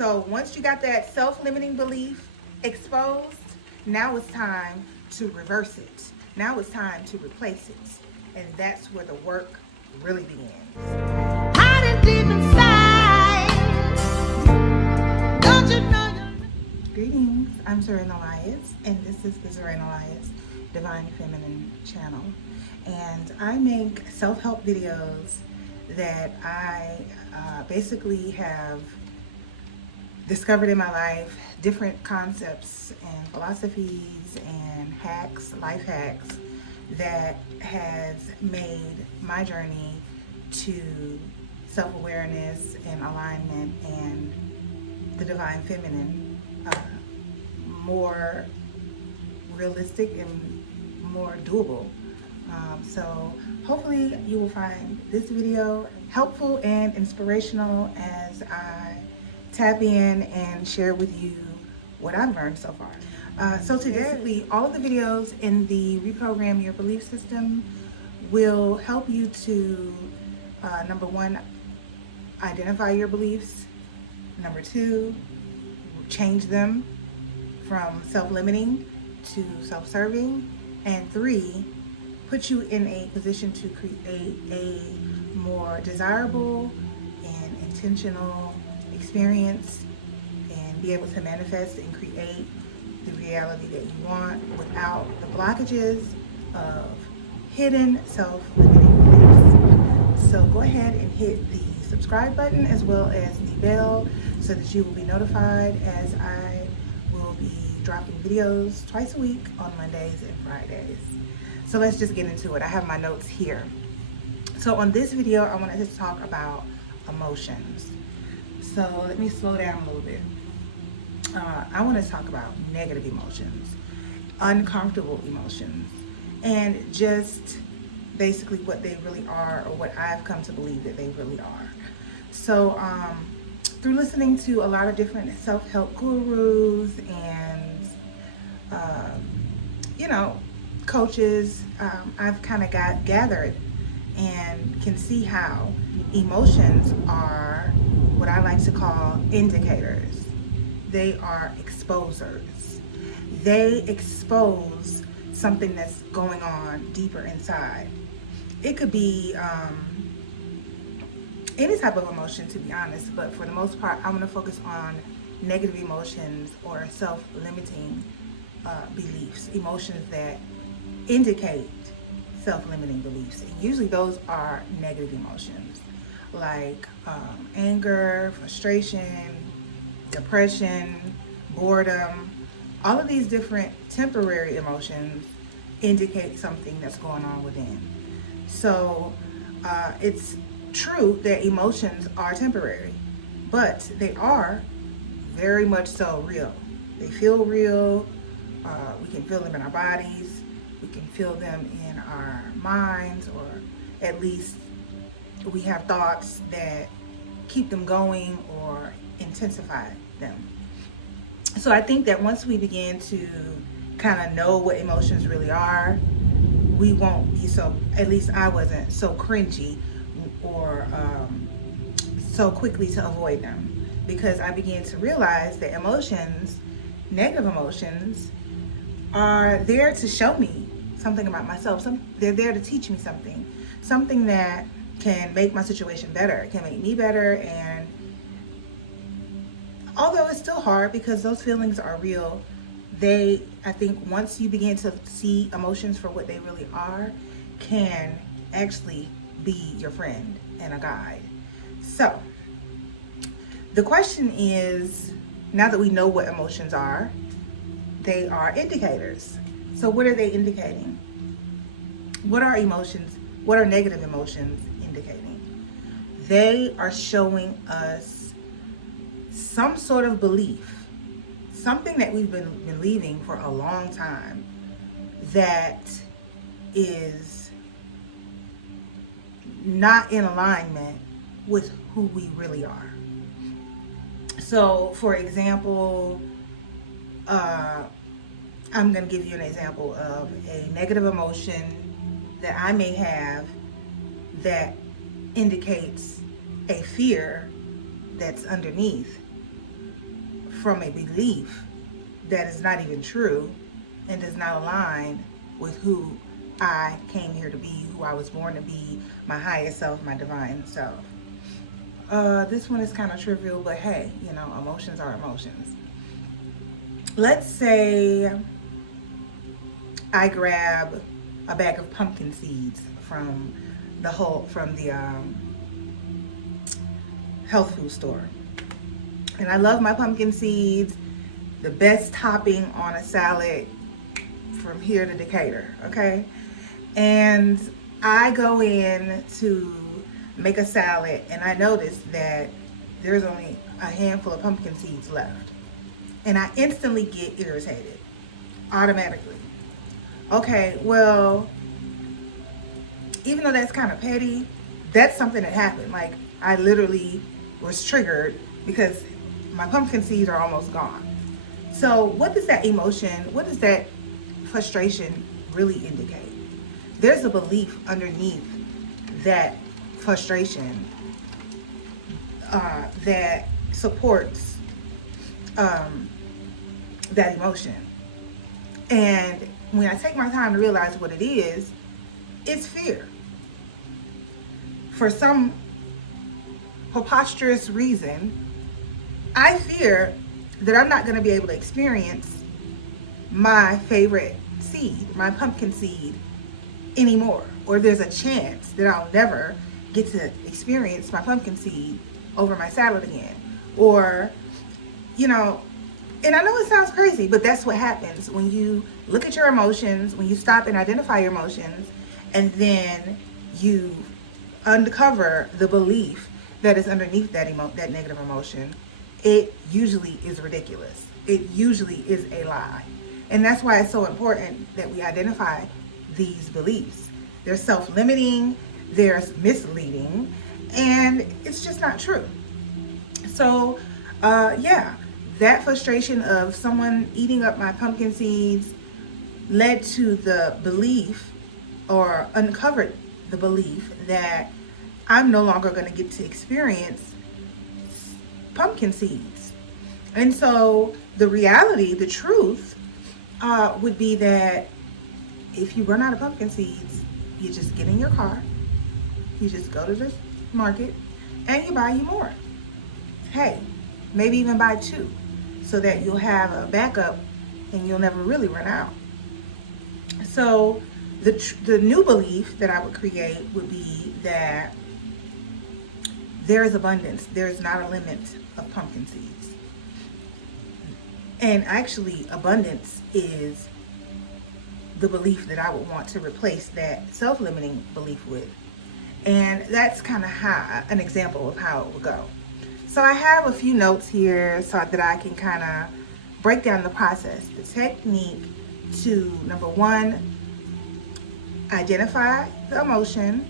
So once you got that self-limiting belief exposed, now it's time to reverse it. Now it's time to replace it. And that's where the work really begins. Hiding deep inside. Don't you know Greetings, I'm Serena Elias, and this is the Serena Elias Divine Feminine channel. And I make self-help videos that I basically have discovered in my life, different concepts and philosophies and hacks, life hacks, that has made my journey to self-awareness and alignment and the divine feminine more realistic and more doable. So hopefully you will find this video helpful and inspirational as I tap in and share with you what I've learned so far. So today, all of the videos in the Reprogram Your Belief System will help you to, number one, identify your beliefs. Number two, change them from self-limiting to self-serving. And three, put you in a position to create a more desirable and intentional experience and be able to manifest and create the reality that you want without the blockages of hidden self-limiting beliefs. So go ahead and hit the subscribe button as well as the bell so that you will be notified as I will be dropping videos twice a week on Mondays and Fridays. So let's just get into it. I have my notes here. So on this video, I wanted to talk about emotions. So let me slow down a little bit. I want to talk about negative emotions, uncomfortable emotions, and just basically what they really are, or what I've come to believe that they really are. So through listening to a lot of different self-help gurus and coaches, I've kind of gathered and can see how emotions are what I like to call indicators. They are exposers. They expose something that's going on deeper inside. It could be any type of emotion, to be honest, but for the most part, I'm going to focus on negative emotions or self-limiting beliefs, emotions that indicate self-limiting beliefs. And usually those are negative emotions like anger, frustration, depression, boredom. All of these different temporary emotions indicate something that's going on within. So it's true that emotions are temporary, but they are very much so real. They feel real. We can feel them in our bodies. We can feel them in our minds, or at least we have thoughts that keep them going or intensify them. So I think that once we begin to kind of know what emotions really are, we won't be so, at least I wasn't so cringy or so quickly to avoid them, because I began to realize that emotions, negative emotions, are there to show me something about myself. They're there to teach me something that can make my situation better, can make me better. And although it's still hard because those feelings are real, I think once you begin to see emotions for what they really are, can actually be your friend and a guide. So the question is, now that we know what emotions are, they are indicators. So what are they indicating? What are emotions? What are negative emotions indicating? They are showing us some sort of belief, something that we've been believing for a long time that is not in alignment with who we really are. So for example, I'm going to give you an example of a negative emotion that I may have that indicates a fear that's underneath from a belief that is not even true and does not align with who I came here to be, who I was born to be, my highest self, my divine self. This one is kind of trivial, but hey, you know, emotions are emotions. Let's say I grab a bag of pumpkin seeds from the health food store. And I love my pumpkin seeds, the best topping on a salad from here to Decatur, okay? And I go in to make a salad and I notice that there's only a handful of pumpkin seeds left. And I instantly get irritated, automatically. Okay, well, even though that's kind of petty, that's something that happened. Like, I literally was triggered because my pumpkin seeds are almost gone. So what does that emotion, what does that frustration really indicate? There's a belief underneath that frustration that supports that emotion. And when I take my time to realize what it is, it's fear. For some preposterous reason, I fear that I'm not going to be able to experience my favorite seed, my pumpkin seed, anymore. Or there's a chance that I'll never get to experience my pumpkin seed over my salad again. Or, you know, and I know it sounds crazy, but that's what happens when you look at your emotions, when you stop and identify your emotions, and then you uncover the belief that is underneath that negative emotion. It usually is ridiculous. It usually is a lie. And that's why it's so important that we identify these beliefs. They're self-limiting, they're misleading, and it's just not true. So, yeah, that frustration of someone eating up my pumpkin seeds led to the belief, or uncovered the belief, that I'm no longer going to get to experience pumpkin seeds. And so the reality, the truth, would be that if you run out of pumpkin seeds, you just get in your car, you just go to the market, and you buy you more. Hey, maybe even buy 2, so that you'll have a backup and you'll never really run out. So the new belief that I would create would be that there is abundance. There's not a limit of pumpkin seeds. And actually, abundance is the belief that I would want to replace that self-limiting belief with. And that's kind of how, an example of how it would go. So I have a few notes here so that I can kind of break down the process. The technique to, number 1, identify the emotion,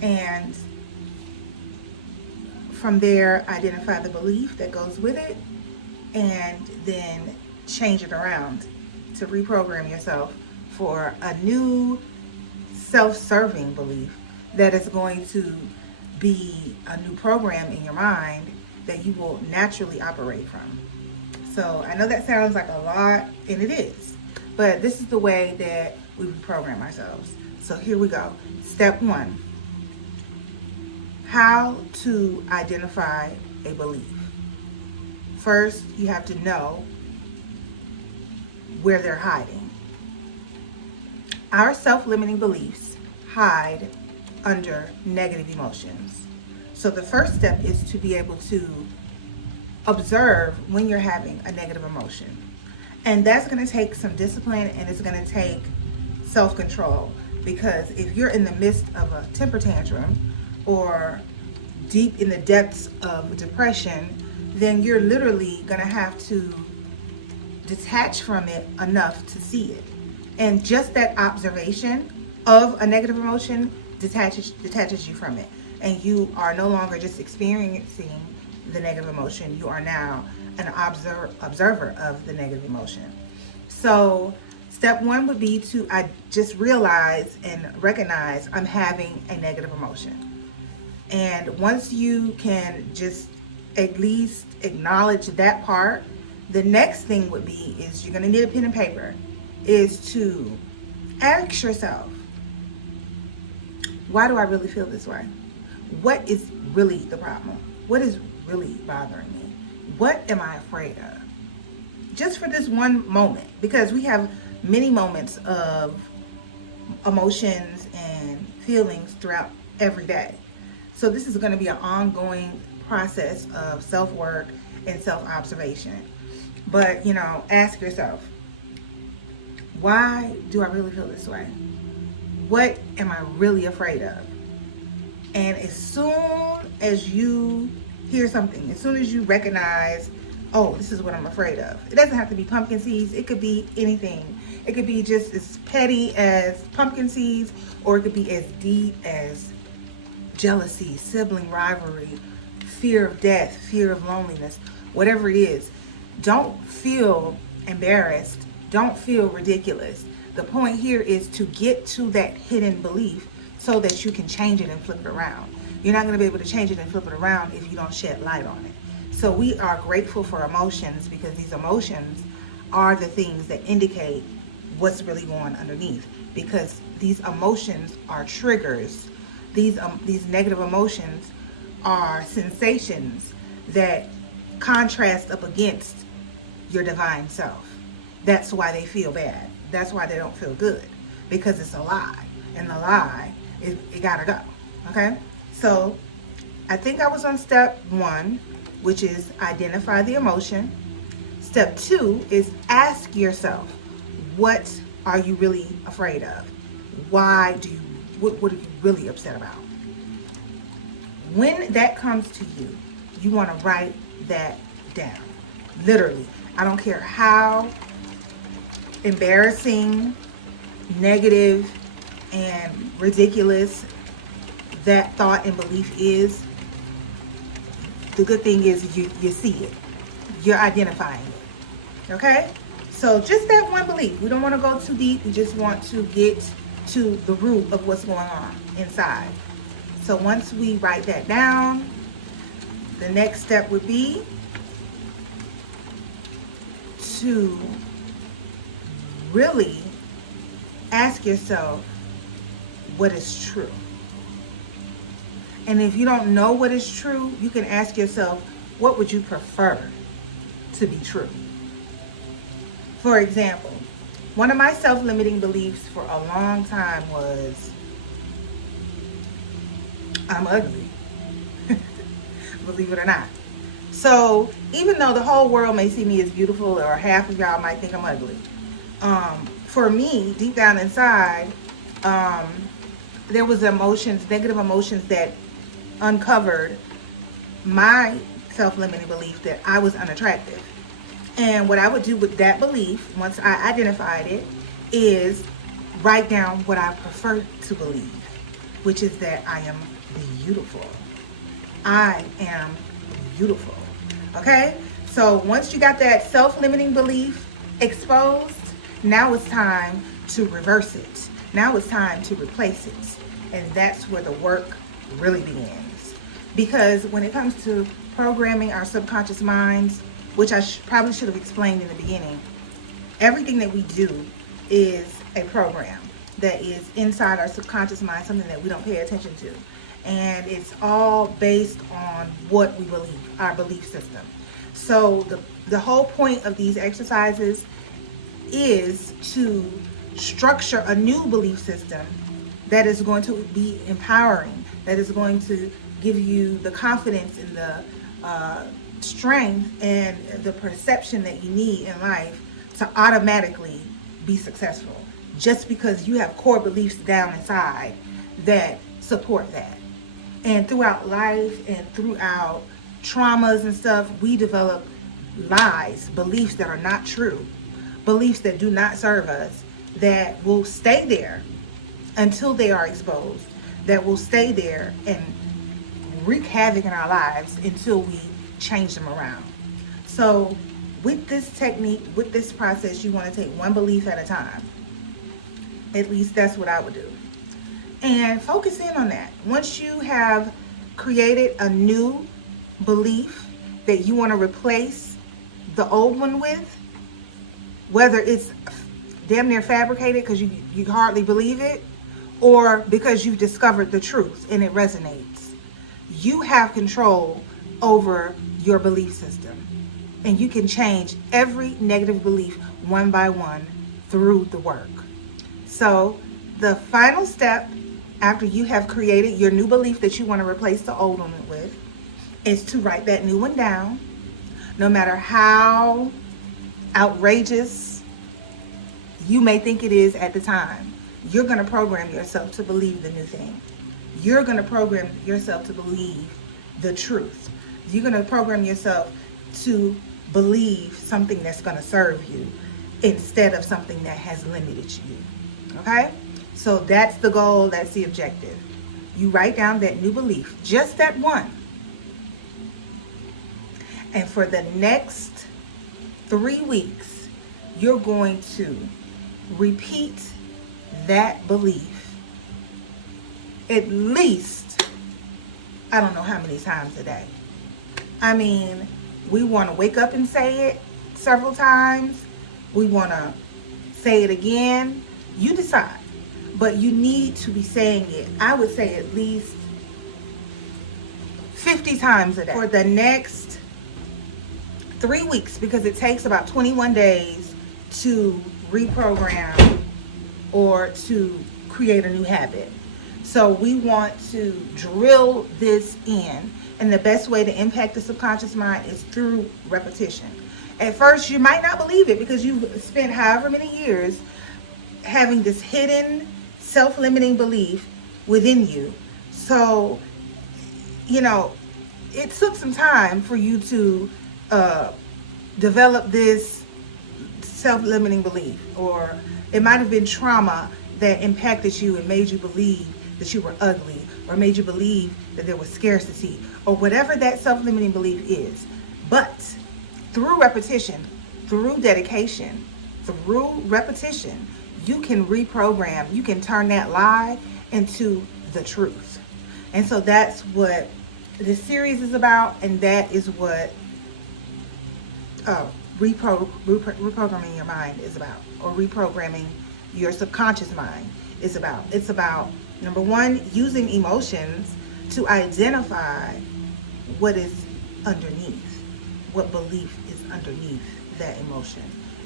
and from there, identify the belief that goes with it, and then change it around to reprogram yourself for a new self-serving belief that is going to be a new program in your mind that you will naturally operate from. So I know that sounds like a lot, and it is, but this is the way that we reprogram ourselves. So here we go. Step 1, how to identify a belief. First, you have to know where they're hiding. Our self-limiting beliefs hide under negative emotions. So the first step is to be able to observe when you're having a negative emotion. And that's going to take some discipline, and it's going to take self-control, because if you're in the midst of a temper tantrum or deep in the depths of depression, then you're literally going to have to detach from it enough to see it. And just that observation of a negative emotion detaches you from it. And you are no longer just experiencing the negative emotion. You are now an observer of the negative emotion. So step 1 would be to just realize and recognize I'm having a negative emotion. And once you can just at least acknowledge that part, the next thing would be is you're going to need a pen and paper, is to ask yourself, why do I really feel this way? What is really the problem? What is really bothering me? What am I afraid of? Just for this one moment, because we have many moments of emotions and feelings throughout every day. So this is going to be an ongoing process of self-work and self-observation. But, ask yourself, why do I really feel this way? What am I really afraid of? And as soon as you hear something, as soon as you recognize, oh, this is what I'm afraid of. It doesn't have to be pumpkin seeds. It could be anything. It could be just as petty as pumpkin seeds, or it could be as deep as jealousy, sibling rivalry, fear of death, fear of loneliness, whatever it is. Don't feel embarrassed. Don't feel ridiculous. The point here is to get to that hidden belief so that you can change it and flip it around. You're not going to be able to change it and flip it around if you don't shed light on it. So we are grateful for emotions, because these emotions are the things that indicate what's really going underneath, because these emotions are triggers. These negative emotions are sensations that contrast up against your divine self. That's why they feel bad. That's why they don't feel good, because it's a lie, and the lie, it gotta go. Okay, so I think I was on step 1, which is identify the emotion. Step 2 is ask yourself, what are you really afraid of? What are you really upset about? When that comes to you, you want to write that down. Literally, I don't care how embarrassing, negative, and ridiculous that thought and belief is. The good thing is you see it. You're identifying it. Okay? So just that one belief. We don't want to go too deep. We just want to get to the root of what's going on inside. So once we write that down, the next step would be to really ask yourself what is true. And if you don't know what is true, you can ask yourself, what would you prefer to be true? For example, one of my self-limiting beliefs for a long time was, I'm ugly. Believe it or not. So even though the whole world may see me as beautiful, or half of y'all might think I'm ugly, for me, deep down inside, there was emotions, negative emotions, that uncovered my self-limiting belief that I was unattractive. And what I would do with that belief, once I identified it, is write down what I prefer to believe, which is that I am beautiful. I am beautiful. Okay? So once you got that self-limiting belief exposed, now it's time to reverse it. Now it's time to replace it. And that's where the work really begins. Because when it comes to programming our subconscious minds, which I probably should have explained in the beginning, everything that we do is a program that is inside our subconscious mind, something that we don't pay attention to. And it's all based on what we believe, our belief system. So the whole point of these exercises is to structure a new belief system that is going to be empowering, that is going to give you the confidence and the strength and the perception that you need in life to automatically be successful, just because you have core beliefs down inside that support that. And throughout life and throughout traumas and stuff, we develop lies, beliefs that are not true, beliefs that do not serve us, that will stay there until they are exposed, that will stay there and wreak havoc in our lives until we change them around. So with this technique, with this process, you want to take one belief at a time. At least that's what I would do. And focus in on that. Once you have created a new belief that you want to replace the old one with, whether it's damn near fabricated because you hardly believe it, or because you've discovered the truth and it resonates. You have control over your belief system, and you can change every negative belief one by one through the work. So the final step after you have created your new belief that you want to replace the old one with is to write that new one down. No matter how outrageous you may think it is at the time, you're going to program yourself to believe the new thing. You're going to program yourself to believe the truth. You're going to program yourself to believe something that's going to serve you instead of something that has limited you. Okay? So that's the goal. That's the objective. You write down that new belief, just that one. And for the next 3 weeks, you're going to repeat that belief at least, I don't know how many times a day. I mean, we want to wake up and say it several times. We want to say it again. You decide. But you need to be saying it, I would say, at least 50 times a day for the next 3 weeks, because it takes about 21 days to reprogram or to create a new habit. So we want to drill this in, and the best way to impact the subconscious mind is through repetition. At first, you might not believe it because you've spent however many years having this hidden self-limiting belief within you. So, you know, it took some time for you to develop this self-limiting belief, or it might have been trauma that impacted you and made you believe that you were ugly, or made you believe that there was scarcity, or whatever that self-limiting belief is. But through repetition, through dedication, through repetition, you can reprogram, you can turn that lie into the truth. And so that's what this series is about, and that is what reprogramming your mind is about, or reprogramming your subconscious mind is about. It's about, number one, using emotions to identify what is underneath, what belief is underneath that emotion.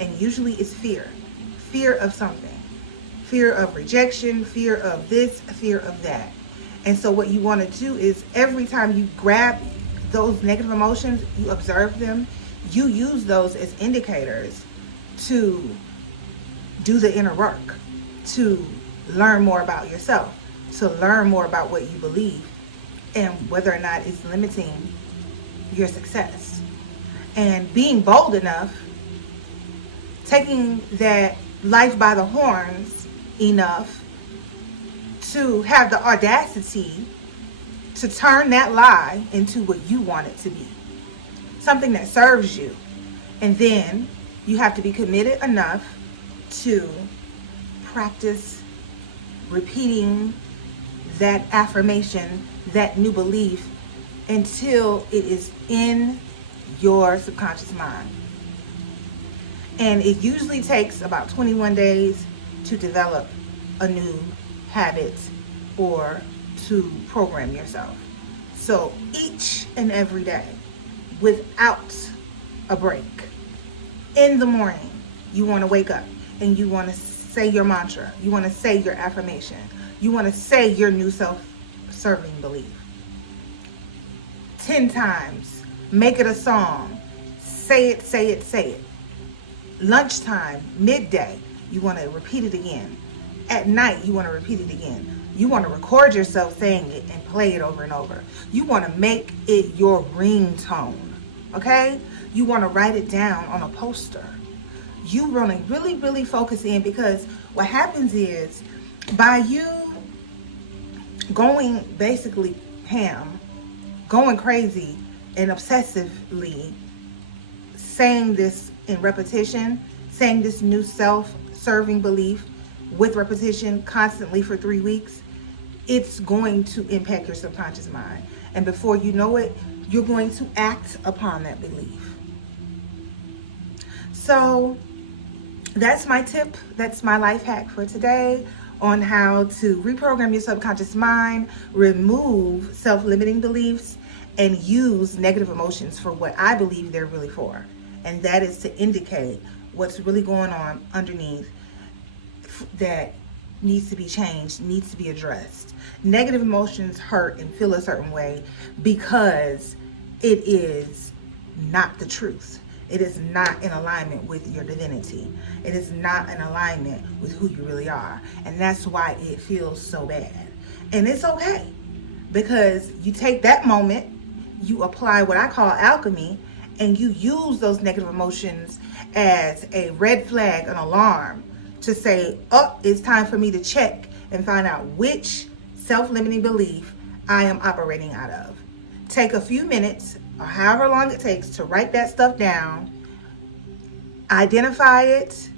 And usually it's fear of something, fear of rejection, fear of this, fear of that. And so what you want to do is every time you grab those negative emotions, you observe them, you use those as indicators to do the inner work, to learn more about yourself, to learn more about what you believe and whether or not it's limiting your success. And being bold enough, taking that life by the horns enough to have the audacity to turn that lie into what you want it to be, something that serves you. And then you have to be committed enough to practice repeating that affirmation, that new belief, until it is in your subconscious mind. And it usually takes about 21 days to develop a new habit or to program yourself. So each and every day, without a break, in the morning, you want to wake up and you want to say your mantra. You want to say your affirmation. You want to say your new self-serving belief 10 times. Make it a song. Say it, say it, say it. Lunchtime, midday, you want to repeat it again. At night, you want to repeat it again. You want to record yourself saying it and play it over and over. You want to make it your ringtone, okay? You want to write it down on a poster. You want to really, really focus in, because what happens is by you going basically ham, going crazy and obsessively saying this in repetition, saying this new self-serving belief with repetition constantly for 3 weeks, it's going to impact your subconscious mind. And before you know it, you're going to act upon that belief. So that's my tip. That's my life hack for today on how to reprogram your subconscious mind, remove self-limiting beliefs, and use negative emotions for what I believe they're really for. And that is to indicate what's really going on underneath that needs to be changed, needs to be addressed. Negative emotions hurt and feel a certain way because it is not the truth. It is not in alignment with your divinity. It is not in alignment with who you really are. And that's why it feels so bad. And it's okay, because you take that moment, you apply what I call alchemy, and you use those negative emotions as a red flag, an alarm, to say, oh, it's time for me to check and find out which self-limiting belief I am operating out of. Take a few minutes or however long it takes to write that stuff down, identify it,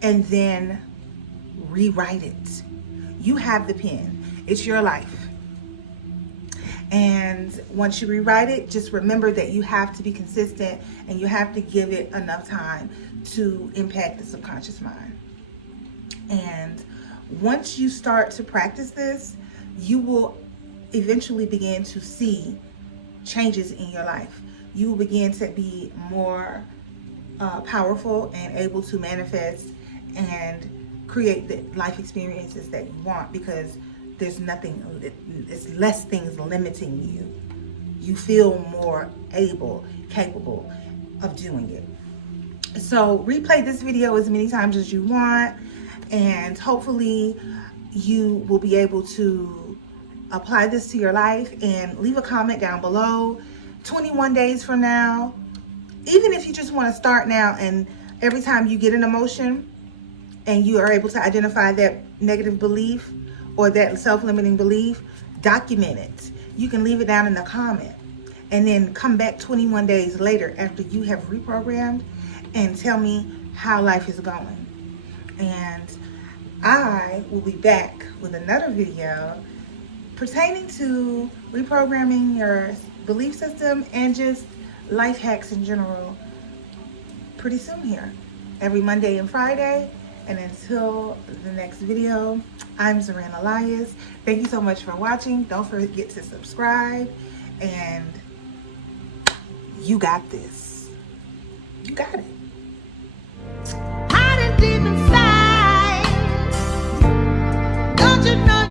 and then rewrite it. You have the pen. It's your life. And once you rewrite it, just remember that you have to be consistent and you have to give it enough time to impact the subconscious mind. And once you start to practice this, you will eventually begin to see changes in your life. You will begin to be more powerful and able to manifest and create the life experiences that you want, because there's less things limiting you. You feel more capable of doing it. So replay this video as many times as you want, and hopefully you will be able to apply this to your life. And leave a comment down below 21 days from now, even if you just want to start now, and every time you get an emotion and you are able to identify that negative belief or that self-limiting belief, document it. You can leave it down in the comment and then come back 21 days later after you have reprogrammed and tell me how life is going. And I will be back with another video pertaining to reprogramming your belief system and just life hacks in general pretty soon here, every Monday and Friday. And until the next video, I'm Zoran Elias. Thank you so much for watching. Don't forget to subscribe, and you got this. You got it.